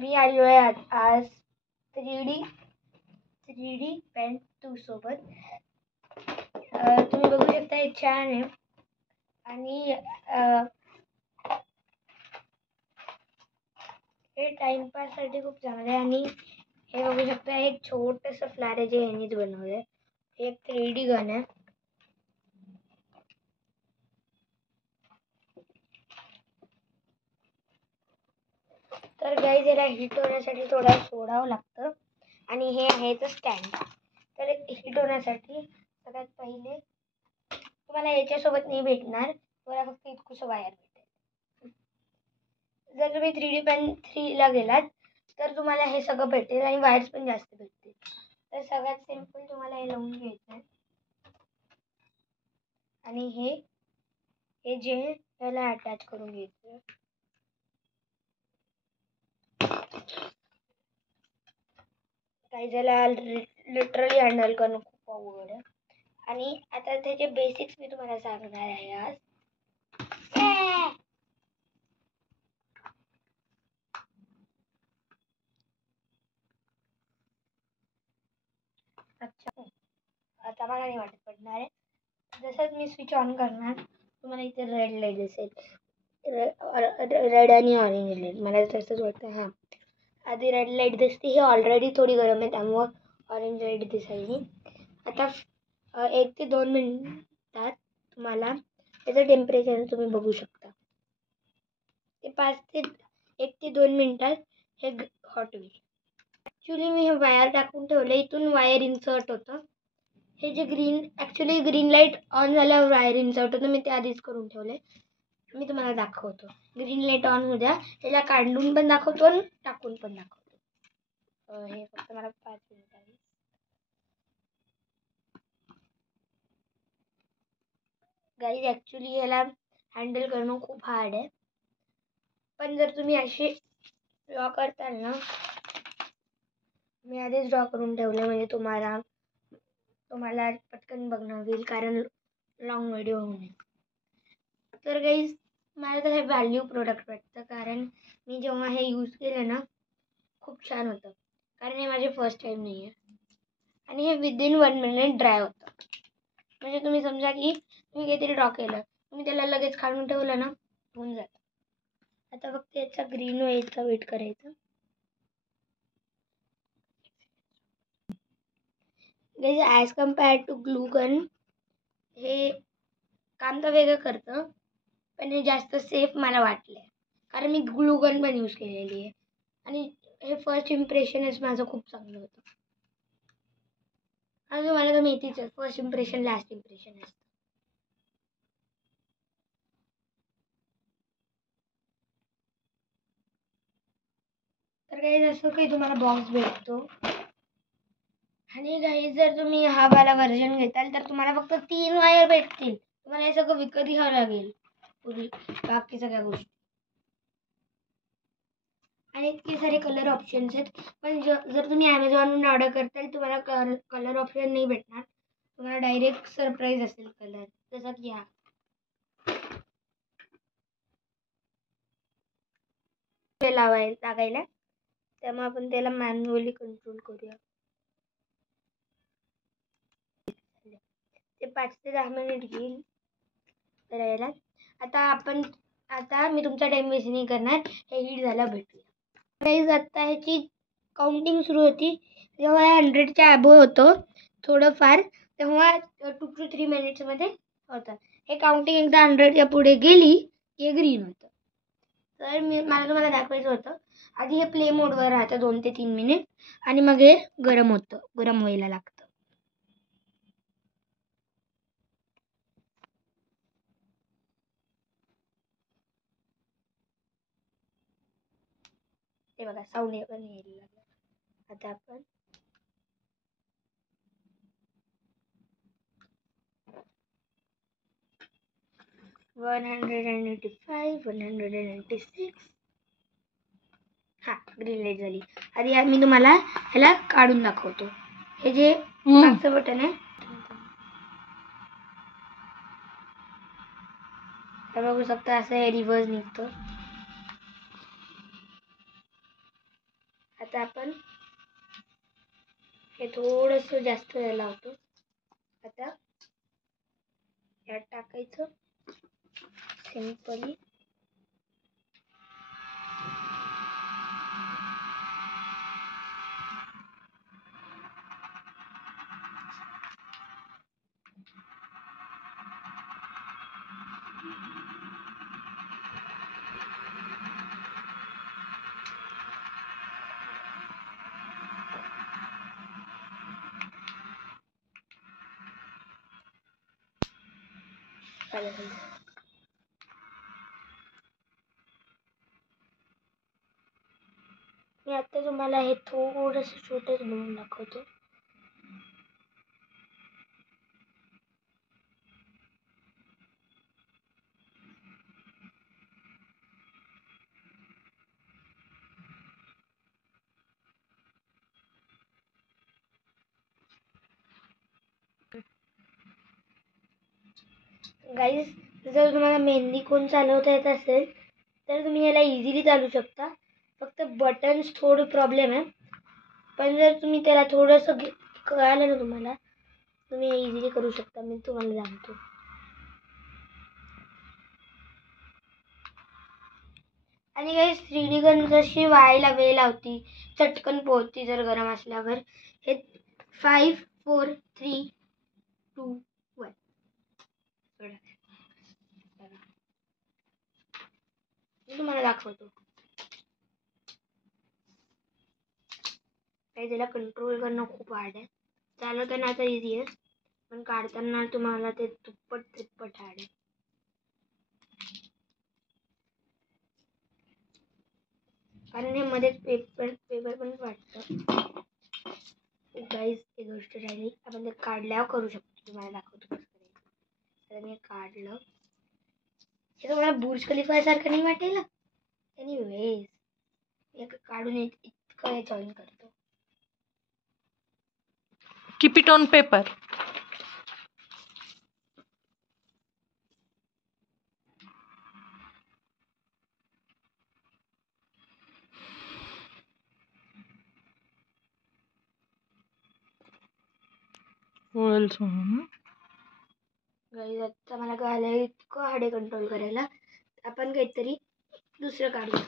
मी आलो आहे आज 3D पेन 2 सोबत. तुम्ही बघू शकता हे छान आहे आणि हे टाइमपास साठी खूप चांगलं आहे. आणि हे बघू शकता एक छोटंसं फ्लॅर आहे जे ह्यांनीच बनवलंय. हे एक 3D गन आहे. तर गाईज याला हिट होण्यासाठी थोडा सोडावं लागतं. आणि हे आहे तर स्टँड. तर हिट होण्यासाठी सगळ्यात पहिले तुम्हाला याच्यासोबत नाही भेटणार, तुम्हाला फक्त इतकुसं वायर भेटेल. जर तुम्ही 3D पेन 3 ला गेलात तर तुम्हाला हे सगळं भेटेल आणि वायर्स पण जास्त भेटतील. तर सगळ्यात सिंपल तुम्हाला हे लावून घ्यायचं आहे आणि हे जे याला अटॅच करून घ्यायचं. काही ज्याला लिटरली हँडल करणं खूप अवघड आहे. आणि आता त्याचे बेसिक्स मी तुम्हाला सांगणार आहे आज. अच्छा, आता मला नाही वाटत पडणार आहे. जसंच मी स्विच ऑन करणार तुम्हाला इथे रेड लाईट दिसेल. रेड आणि ऑरेंज लाईट मला तसंच वाटतं. हां, आधी रेड लाईट दिसते. ही ऑलरेडी थोडी गरम आहे त्यामुळं ऑरेंज लाईट दिसायची. आता 1 ते 2 मिनिटात तुम्हाला त्याचं टेम्परेचर तुम्ही बघू शकता. ते 1 ते 2 मिनिटात हे हॉट होईल. ॲक्च्युली मी हे वायर टाकून ठेवलं, इथून वायर इन्सर्ट होतं. हे जे ग्रीन लाईट ऑन झाल्यावर वायर इन्सर्ट होतं. मी ते आधीच करून ठेवले. मी तुम्हाला दाखवतो. ग्रीन लाईट ऑन होऊ द्या. त्याला काढून पण दाखवतो आणि टाकून पण दाखवतो. हे फक्त मला 5 मिनिट आहे. गाईज ॲक्च्युली याला हँडल करणं खूप हार्ड आहे. पण जर तुम्ही असे ड्रॉ करताल ना, मी आधीच ड्रॉ करून ठेवले म्हणजे तुम्हाला पटकन बघणं होईल, कारण लॉंग व्हिडिओ होऊ नये. तर गाईज मला तर हे व्हॅल्यू प्रोडक्ट वाटतं, कारण मी जेव्हा हे यूज केलं ना खूप छान होतं. कारण हे माझे फर्स्ट टाईम नाही आहे आणि हे विदिन 1 मिनिट ड्राय होतं. म्हणजे तुम्ही समजा की तुम्ही काहीतरी ड्रॉ केलं, तुम्ही त्याला लगेच काढून ठेवलं ना, होऊन जातं. आता फक्त याचा ग्रीन व्हायचा वेट करायचं. Guys as compared to glue gun हे काम तर वेगळं करतं, पण हे जास्त सेफ मला वाटलं, कारण मी ग्लू गन पण यूज केलेली आहे आणि हे फर्स्ट इम्प्रेशनच माझं खूप चांगलं होतं. आणि मला तर माहितीच आहे, फर्स्ट इम्प्रेशन लास्ट इम्प्रेशन असतं. तर काही जसं काही तुम्हाला बॉक्स भेटतो. आणि काही जर तुम्ही हा वाला व्हर्जन घेताल तर तुम्हाला फक्त 3 वायर भेटतील. तुम्हाला हे सगळं विकत घ्यावं लागेल, बाकी सगळ्या गोष्टी. आणि इतके सारे कलर ऑप्शन्स आहेत. पण जर तुम्ही ॲमेझॉनवरून ऑर्डर करताल तुम्हाला कलर ऑप्शन नाही भेटणार. तुम्हाला डायरेक्ट सरप्राईज असेल कलर, जसं की हा. ते लागायला त्यामुळे आपण त्याला मॅन्युअली कंट्रोल करूया. ते 5 ते 10 मिनिट घेईल करायला. आता मी तुमचा टाइम वेस्ट नाही करणार. हे हीट झाला भेटूया. गाईज आता ह्याची काउंटिंग सुरू होती जेव्हा 100च्या अबोव होतं थोडंफार, तेव्हा 2 to 3 मिनिट्समध्ये होतं. हे काउंटिंग एकदा 100च्या पुढे गेली की ग्रीन होतं. तर मला तुम्हाला दाखवायचं होतं. आधी हे प्ले मोडवर राहतं 2 ते 3 मिनिट आणि मग हे गरम व्हायला लागतं. हे बघा साऊंड पण यायला लागलं. आता आपण वन 196. हा, ग्रीन लाईट झाली. आधी मी तुम्हाला ह्याला काढून दाखवतो. हे जे मागचं बटन आहे हे बघू शकता, असं हे रिव्हर्स निघतं. आता आपण हे थोडंसं जास्त लावतो. आता यात टाकायचं सिंपली. मी आता तुम्हाला हे थोडंसं छोटंच बनवून दाखवतो. गाईज, जर तुम्हाला मेहंदी कोण चालवता येत असेल तर तुम्ही याला इझिली चालू शकता. फक्त बटन्स थोडं प्रॉब्लेम आहे, पण जर तुम्ही त्याला थोडंसं कळालं ना तुम्हाला, तुम्ही हे इझिली करू शकता. मी तुम्हाला सांगतो. आणि गाईज 3D गन जशी व्हायला वेळ लावती, चटकन पोहोचती जर गरम असल्यावर. हे 5 4 3 2 1. मी तुम्हाला दाखवतो. काही त्याला कंट्रोल करणं खूप हार्ड आहे. चालवताना तर इझी आहे, पण काढताना तुम्हाला ते दुप्पट तिप्पट हार्ड आहे. कारण हे मध्ये पेपर पण वाटतं. गाईज एक गोष्ट राहिली, आपण ते काढल्यावर करू शकतो. तुम्हाला दाखवतो कसं करायचं. तर मी काढलं. हे तुम्हाला बुर्ज खलिफासारखं नाही वाटेल. एनिवेज एक काढून इतकं जॉईन करतो. Keep it on paper. Guys आता मला कळालं इतकं हार्ड कंट्रोल करायला. आपण काहीतरी दुसरं काढू.